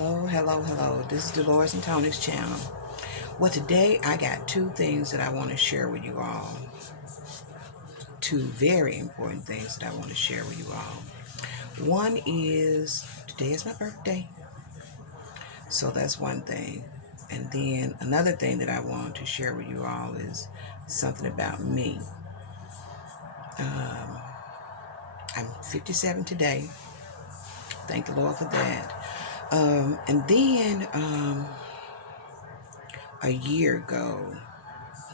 Hello. This is Dolores and Tony's channel. Well, today I got two things that I want to share with you all. Two very important things that I want to share with you all. One is, today is my birthday. So that's one thing. And then another thing that I want to share with you all is something about me. I'm 57 today. Thank the Lord for that. And then a year ago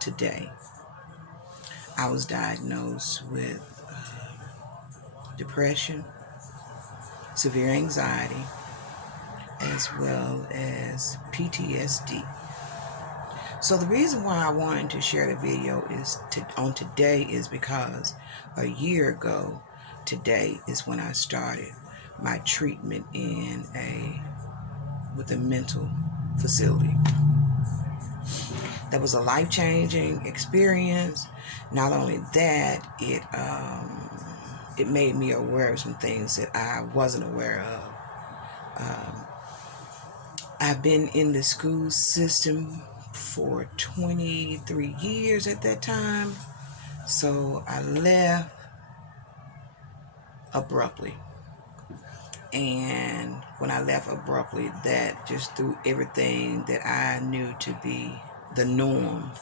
today, I was diagnosed with depression, severe anxiety, as well as PTSD. So the reason why I wanted to share the video on today is because a year ago today is when I started my treatment with a mental facility. That was a life-changing experience. Not only that, it made me aware of some things that I wasn't aware of. I've been in the school system for 23 years at that time, so I left abruptly. And when I left abruptly, that just threw everything that I knew to be the norm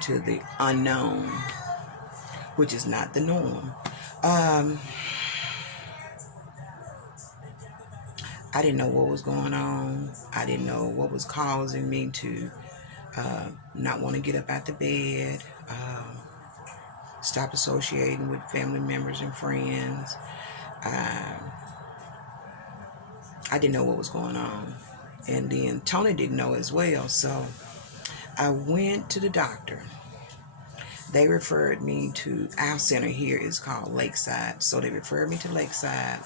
to the unknown, which is not the norm. I didn't know what was going on. I didn't know what was causing me to not want to get up out the bed, stop associating with family members and friends. I didn't know what was going on. And then Tony didn't know as well. So I went to the doctor. They referred me to, our center here is called Lakeside. So they referred me to Lakeside.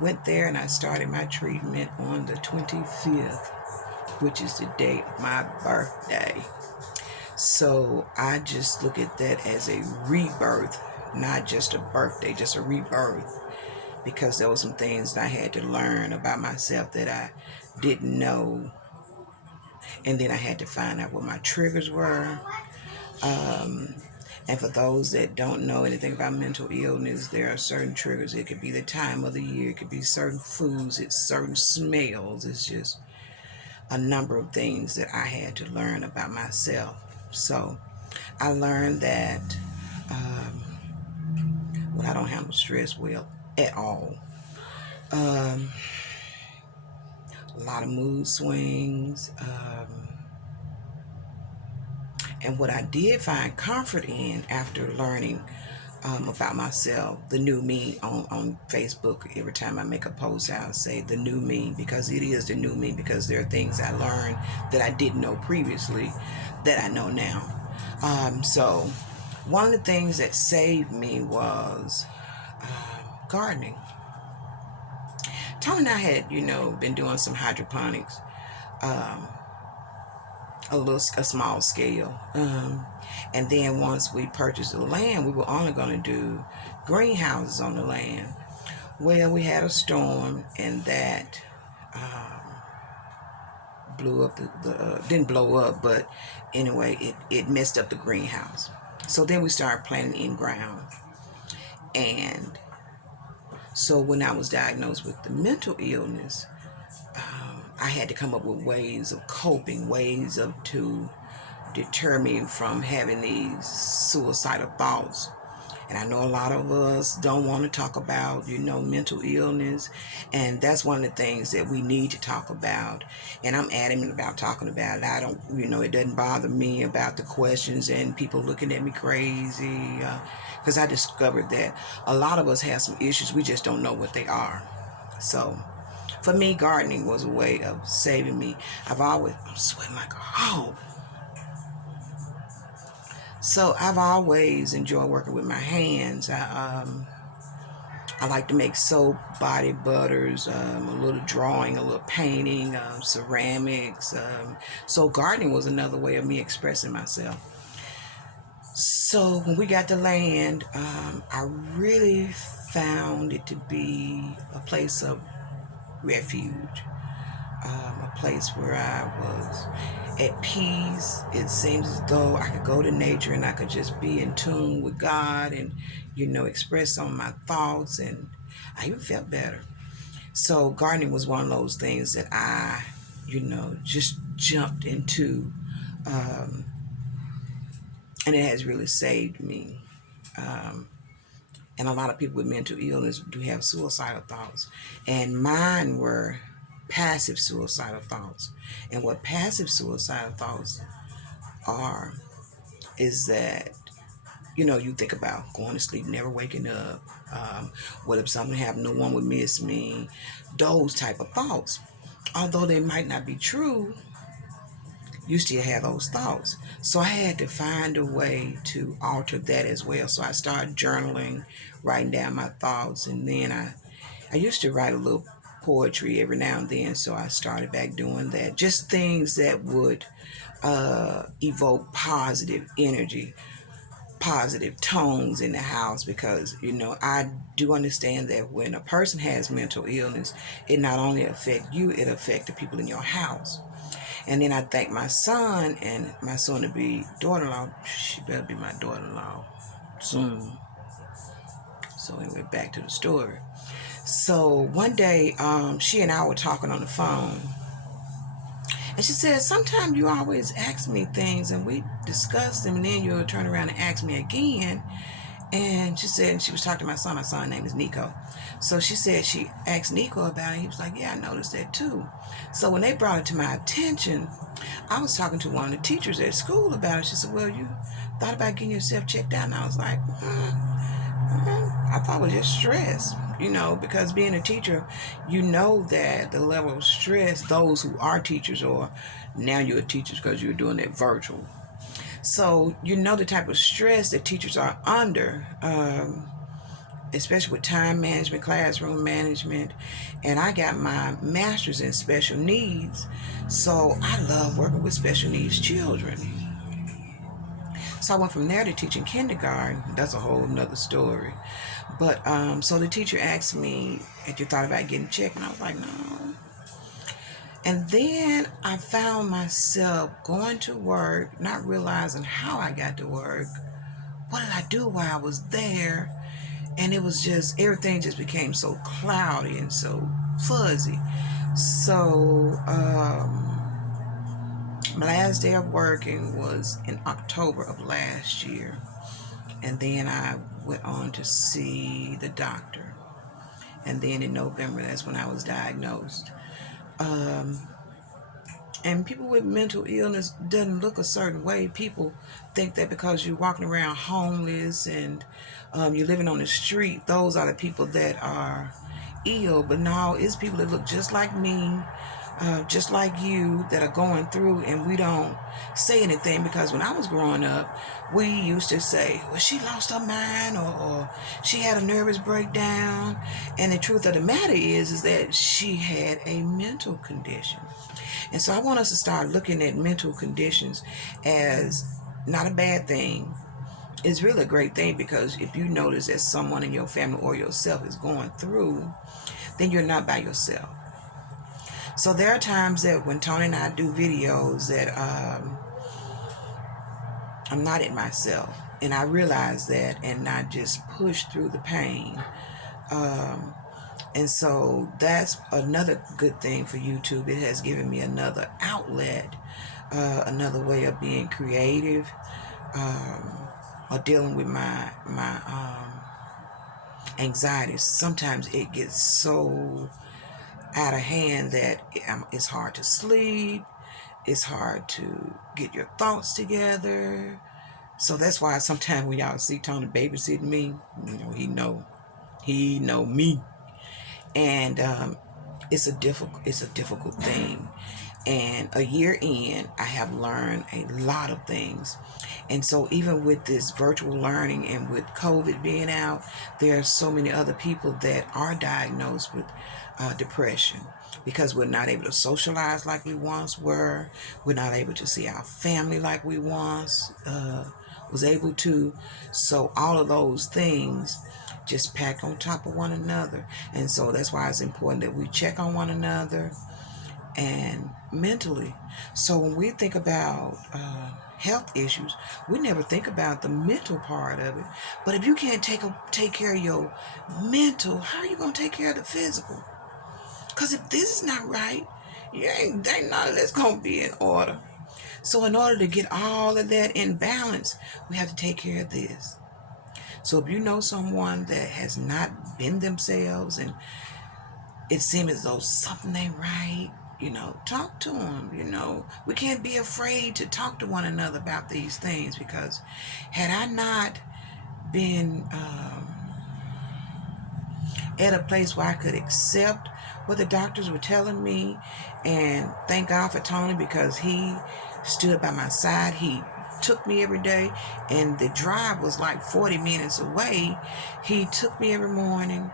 Went there and I started my treatment on the 25th, which is the day of my birthday. So I just look at that as a rebirth, not just a birthday, just a rebirth. Because there were some things that I had to learn about myself that I didn't know. And then I had to find out what my triggers were. And for those that don't know anything about mental illness, there are certain triggers. It could be the time of the year. It could be certain foods. It's certain smells. It's just a number of things that I had to learn about myself. So I learned that I don't handle stress well at all. A lot of mood swings. And what I did find comfort in after learning about myself, the new me on Facebook, every time I make a post, I'll say the new me, because it is the new me, because there are things I learned that I didn't know previously that I know now. So one of the things that saved me was gardening. Tony and I had, been doing some hydroponics, a small scale. And then once we purchased the land, we were only going to do greenhouses on the land. Well, we had a storm, and that blew up didn't blow up, but anyway, it messed up the greenhouse. So then we started planting in ground. And so when I was diagnosed with the mental illness, I had to come up with ways of coping, ways to deter me from having these suicidal thoughts. And I know a lot of us don't want to talk about, mental illness. And that's one of the things that we need to talk about. And I'm adamant about talking about it. I don't, it doesn't bother me about the questions and people looking at me crazy. Because I discovered that a lot of us have some issues. We just don't know what they are. So for me, gardening was a way of saving me. I'm sweating like a hog. So I've always enjoyed working with my hands. I like to make soap, body butters, a little drawing, a little painting, ceramics. So gardening was another way of me expressing myself. So when we got the land, I really found it to be a place of refuge, a place where I was at peace. It seems as though I could go to nature and I could just be in tune with God and, express some of my thoughts, and I even felt better. So gardening was one of those things that I, just jumped into, and it has really saved me. And a lot of people with mental illness do have suicidal thoughts, and mine were passive suicidal thoughts. And what passive suicidal thoughts are is that, you think about going to sleep, never waking up. What if something happened? No one would miss me. Those type of thoughts. Although they might not be true, you still have those thoughts. So I had to find a way to alter that as well. So I started journaling, writing down my thoughts, and then I used to write a little poetry every now and then. So I started back doing that. Just things that would evoke positive energy, positive tones in the house, because I do understand that when a person has mental illness, it not only affects you, it affects the people in your house. And then I thank my son and my soon-to-be daughter-in-law. She better be my daughter-in-law soon. So anyway, back to the story. So one day, she and I were talking on the phone, and she said, sometimes you always ask me things and we discuss them, and then you'll turn around and ask me again. And she said, and she was talking to my son. My son's name is NICO. So she said she asked NICO about it. He was like, yeah, I noticed that too. So when they brought it to my attention, I was talking to one of the teachers at school about it. She said, well, you thought about getting yourself checked out? And I was like, I thought it was just stress, because being a teacher, that the level of stress, those who are teachers, or now you're a teacher because you're doing it virtual. So the type of stress that teachers are under, especially with time management, classroom management. And I got my master's in special needs, so I love working with special needs children. So I went from there to teaching kindergarten. That's a whole nother story. But so the teacher asked me, had you thought about getting checked? And I was like, no. And then I found myself going to work, not realizing how I got to work. What did I do while I was there? And it was just, everything just became so cloudy and so fuzzy. So my last day of working was in October of last year. And then I went on to see the doctor. And then in November, that's when I was diagnosed. And people with mental illness doesn't look a certain way. People think that because you're walking around homeless and you're living on the street, those are the people that are ill. But no, it's people that look just like me, just like you, that are going through, and we don't say anything, because when I was growing up, we used to say, well, she lost her mind, or she had a nervous breakdown. And the truth of the matter is that she had a mental condition. And so I want us to start looking at mental conditions as not a bad thing. It's really a great thing, because if you notice that someone in your family or yourself is going through, then you're not by yourself. So there are times that when Tony and I do videos that I'm not in myself, and I realize that, and not just push through the pain. And so that's another good thing for YouTube. It has given me another outlet, another way of being creative, or dealing with my anxiety. Sometimes it gets so out of hand that it's hard to sleep. It's hard to get your thoughts together. So that's why sometimes when y'all see Tony babysitting me, he know me. And it's a difficult thing. And a year in, I have learned a lot of things. And so even with this virtual learning and with COVID being out, there are so many other people that are diagnosed with depression, because we're not able to socialize like we once were. We're not able to see our family like we once was able to. So all of those things just pack on top of one another. And so that's why it's important that we check on one another and mentally. So when we think about health issues, we never think about the mental part of it. But if you can't take care of your mental, how are you going to take care of the physical? Because if this is not right, ain't none of that's going to be in order. So in order to get all of that in balance, we have to take care of this. So if you know someone that has not been themselves and it seems as though something ain't right, talk to them. We can't be afraid to talk to one another about these things, because had I not been at a place where I could accept what the doctors were telling me, and thank God for Tony, because he stood by my side. He took me every day, and the drive was like 40 minutes away. He took me every morning.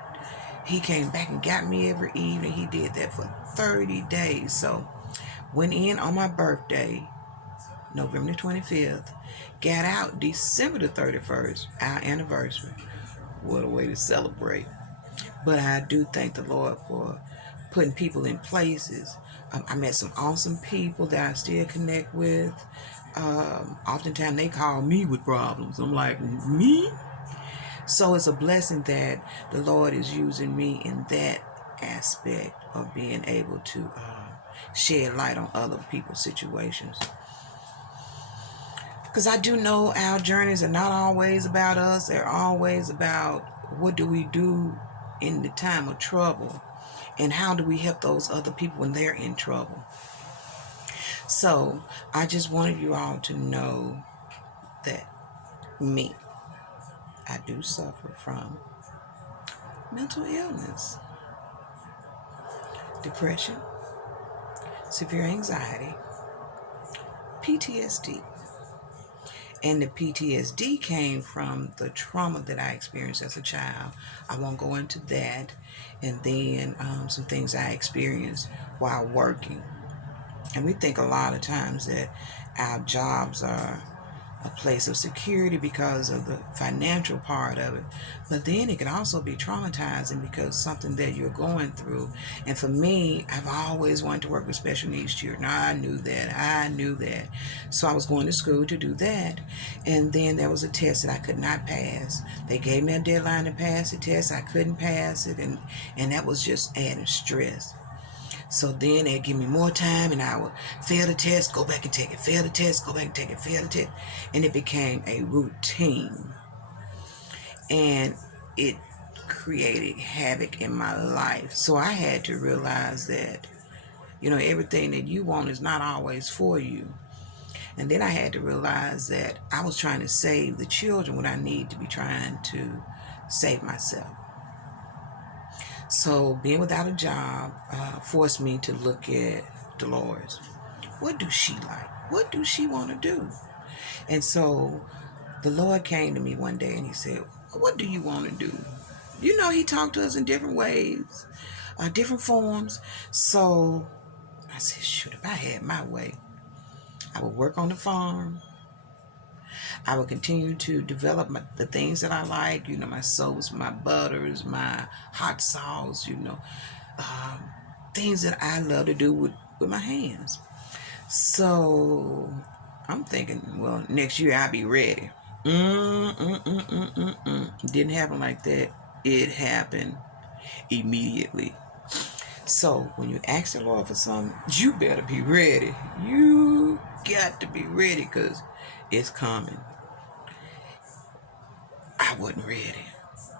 He came back and got me every evening. He did that for 30 days. So went in on my birthday, November the 25th, got out December the 31st, our anniversary. What a way to celebrate. But I do thank the Lord for putting people in places. I met some awesome people that I still connect with. Oftentimes they call me with problems. I'm like, me? So it's a blessing that the Lord is using me in that aspect of being able to shed light on other people's situations. Because I do know our journeys are not always about us. They're always about what do we do in the time of trouble, and how do we help those other people when they're in trouble. So I just wanted you all to know that I do suffer from mental illness, depression, severe anxiety, PTSD. And the PTSD came from the trauma that I experienced as a child. I won't go into that. And then some things I experienced while working. And we think a lot of times that our jobs are a place of security because of the financial part of it. But then it can also be traumatizing because something that you're going through. And for me, I've always wanted to work with special needs children. I knew that. So I was going to school to do that. And then there was a test that I could not pass. They gave me a deadline to pass the test. I couldn't pass it. And that was just adding stress. So then they'd give me more time, and I would fail the test, go back and take it, fail the test, go back and take it, fail the test. And it became a routine. And it created havoc in my life. So I had to realize that, everything that you want is not always for you. And then I had to realize that I was trying to save the children when I need to be trying to save myself. So being without a job forced me to look at Dolores. What do she like? What do she want to do? And so the Lord came to me one day and he said, what do you want to do? He talked to us in different ways, different forms. So I said, shoot, if I had my way, I would work on the farm. I would continue to develop the things that I like, my soaps, my butters, my hot sauce, things that I love to do with my hands. So I'm thinking, well, next year I'll be ready. It didn't happen like that. It happened immediately. So when you ask the Lord for something, you better be ready. You got to be ready, because it's coming. I wasn't ready.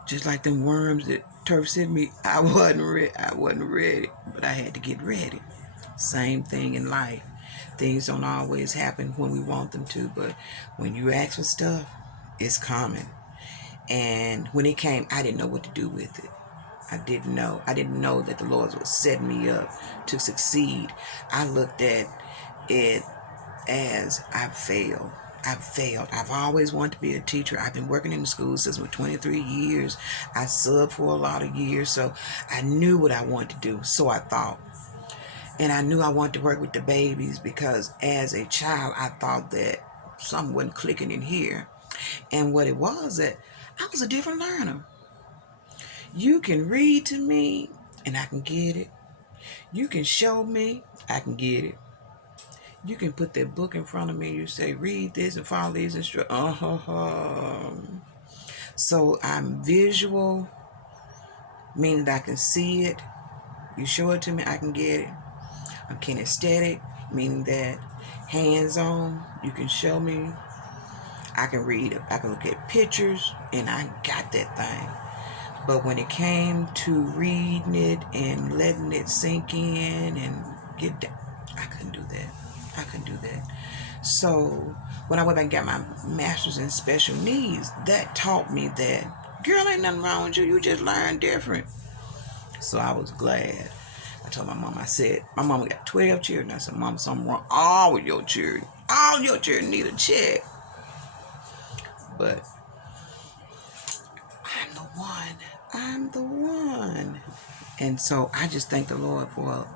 Just like them worms that Turf sent me, I wasn't ready, but I had to get ready. Same thing in life. Things don't always happen when we want them to, but when you ask for stuff, it's coming. And when it came, I didn't know what to do with it. I didn't know that the Lord was setting me up to succeed. I looked at it as I failed. I've always wanted to be a teacher. I've been working in the school system for 23 years. I subbed for a lot of years, so I knew what I wanted to do, so I thought. And I knew I wanted to work with the babies because as a child, I thought that something wasn't clicking in here. And what it was, that I was a different learner. You can read to me and I can get it. You can show me, I can get it. You can put that book in front of me. You say, read this and follow these instructions. So I'm visual, meaning that I can see it. You show it to me, I can get it. I'm kinesthetic, meaning that hands-on, you can show me. I can read it. I can look at pictures, and I got that thing. But when it came to reading it and letting it sink in and get down, I couldn't do that. I couldn't do that. So when I went back and got my master's in special needs, that taught me that, girl, ain't nothing wrong with you. You just learn different. So I was glad. I told my mom, I said, my mama got 12 children. I said, Mom, something wrong. All of your children. All your children need a check. But I'm the one. I'm the one. And so I just thank the Lord for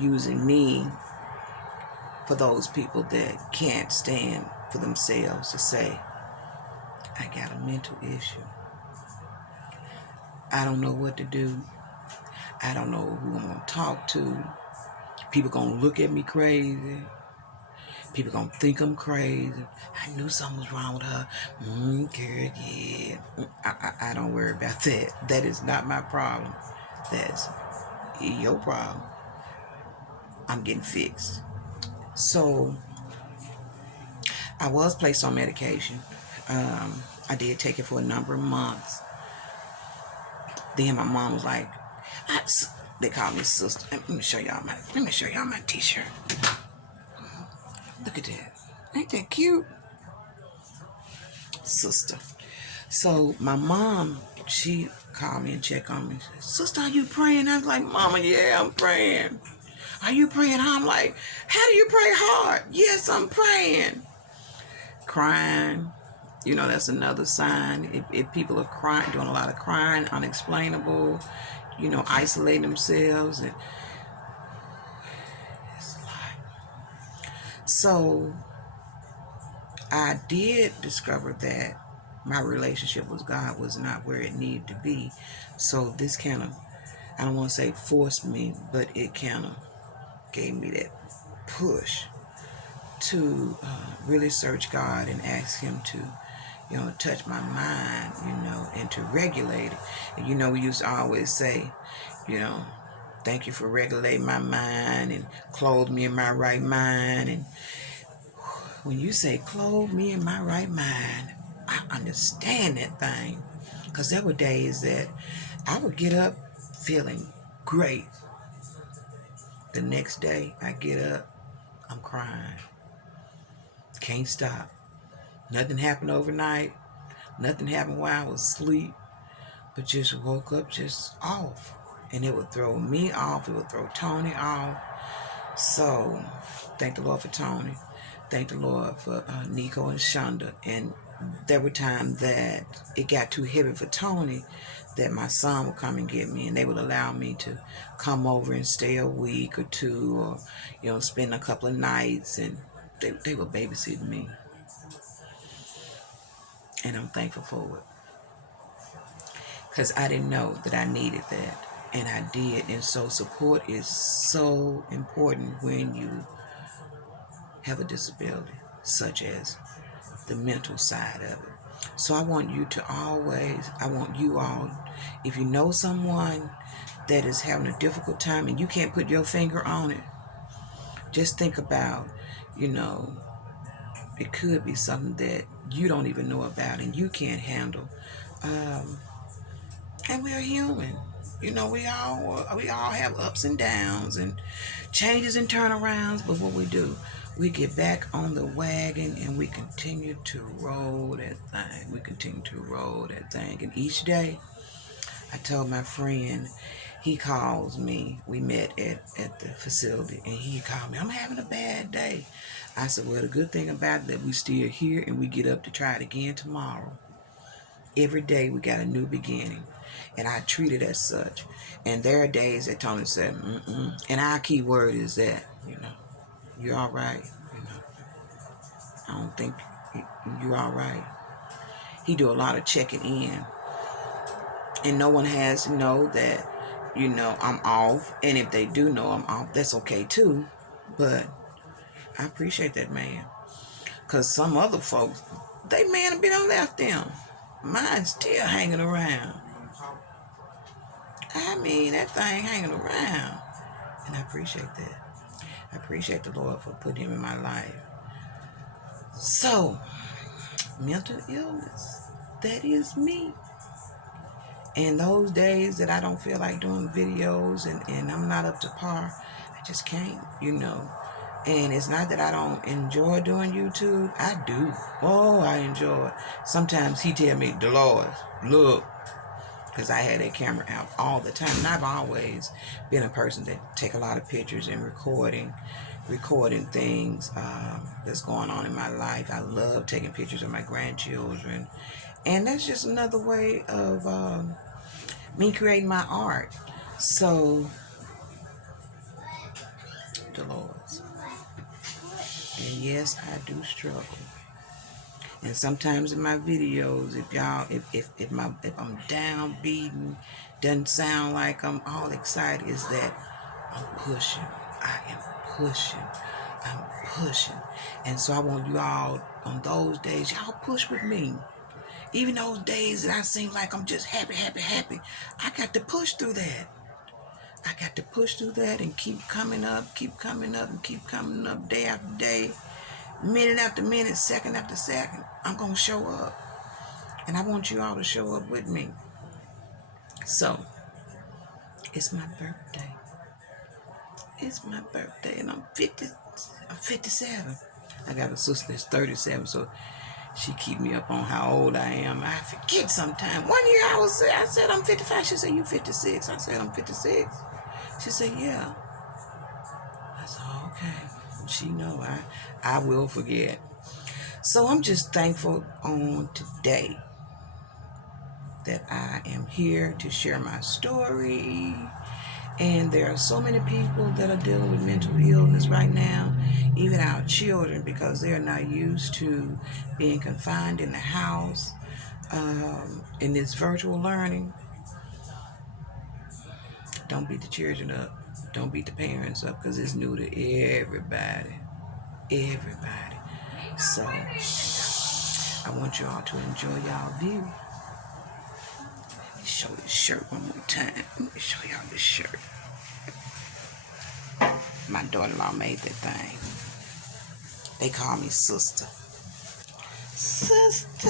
using me for those people that can't stand for themselves to say, I got a mental issue. I don't know what to do. I don't know who I'm going to talk to. People going to look at me crazy. People going to think I'm crazy. I knew something was wrong with her. Girl, yeah. I don't worry about that. That is not my problem. That's your problem. I'm getting fixed. So I was placed on medication. I did take it for a number of months. Then my mom was like, they call me sister. Let me show y'all my t-shirt. Look at that. Ain't that cute? Sister. So my mom, she called me and checked on me. She said, Sister, are you praying? I was like, Mama, yeah, I'm praying. Are you praying? I'm like, how do you pray hard? Yes, I'm praying. Crying. You know, that's another sign. If people are crying, doing a lot of crying, unexplainable, you know, isolating themselves, and it's a lot. So I did discover that my relationship with God was not where it needed to be. So this kind of, I don't want to say forced me, but it kind of gave me that push to really search God and ask Him to, you know, touch my mind, you know, and to regulate it. And, you know, we used to always say, you know, thank you for regulating my mind and clothe me in my right mind. And when you say clothe me in my right mind, I understand that thing. Because there were days that I would get up feeling great. The next day I get up, I'm crying. Can't stop. Nothing happened overnight. Nothing happened while I was asleep. But just woke up just off. And it would throw me off. It would throw Tony off. So, thank the Lord for Tony. Thank the Lord for NICO and Shonda. And there were times that it got too heavy for Tony, that my son would come and get me, and they would allow me to come over and stay a week or two, or, you know, spend a couple of nights, and they were babysitting me. And I'm thankful for it. Because I didn't know that I needed that. And I did. And so support is so important when you have a disability, such as the mental side of it. So I want you all, if you know someone that is having a difficult time and you can't put your finger on it, just think about, you know, it could be something that you don't even know about and you can't handle. And we're human. You know, we all have ups and downs and changes and turnarounds, but what we do, we get back on the wagon and we continue to roll that thing. And each day, I told my friend, he calls me. We met at the facility, and he called me, I'm having a bad day. I said, well, the good thing about it that we still here and we get up to try it again tomorrow. Every day we got a new beginning, and I treat it as such. And there are days that Tony said, and our key word is that, you know, you're all right. You know, I don't think you're all right. He do a lot of checking in, And no one has to know that, you know, I'm off. And if they do know I'm off, that's okay too. But I appreciate that, man. Because some other folks, they man have been and left them. Mine's still hanging around. I mean, that thing hanging around. And I appreciate that. I appreciate the Lord for putting him in my life. So, mental illness, that is me. And those days that I don't feel like doing videos and I'm not up to par, I just can't, you know. And it's not that I don't enjoy doing YouTube. I do. Oh, I enjoy it. Sometimes he tell me, Dolores, look, because I had that camera out all the time. And I've always been a person that take a lot of pictures and recording things that's going on in my life. I love taking pictures of my grandchildren. And that's just another way of me creating my art. So, Dolores. And yes, I do struggle. And sometimes in my videos, if I'm down, beaten, doesn't sound like I'm all excited, is that I'm pushing. I am pushing. I'm pushing. And so I want you all, on those days, y'all push with me. Even those days that I seem like I'm just happy, I got to push through that. I got to push through that and keep coming up, and keep coming up day after day, minute after minute, second after second. I'm going to show up. And I want you all to show up with me. So, it's my birthday. It's my birthday, and I'm 57. I got a sister that's 37, so she keep me up on how old I am. I forget sometimes. One year I said I'm 55. She said, you 56. I said, I'm 56. She said, yeah. I said, oh, okay. She know I will forget. So I'm just thankful on today that I am here to share my story. And there are so many people that are dealing with mental illness right now, even our children, because they're not used to being confined in the house, in this virtual learning. Don't beat the children up. Don't beat the parents up, because it's new to everybody. Everybody. So, I want you all to enjoy y'all view. Let me show this shirt one more time. Let me show y'all this shirt. My daughter-in-law made that thing. They call me Sister. Sister.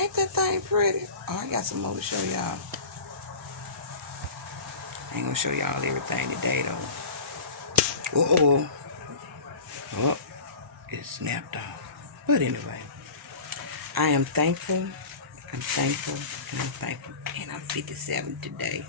Ain't that thing pretty? Oh, I got some more to show y'all. I ain't gonna show y'all everything today, though. Uh-oh. Oh, it snapped off. But anyway, I am thankful. I'm thankful, and I'm thankful. And I'm 57 today.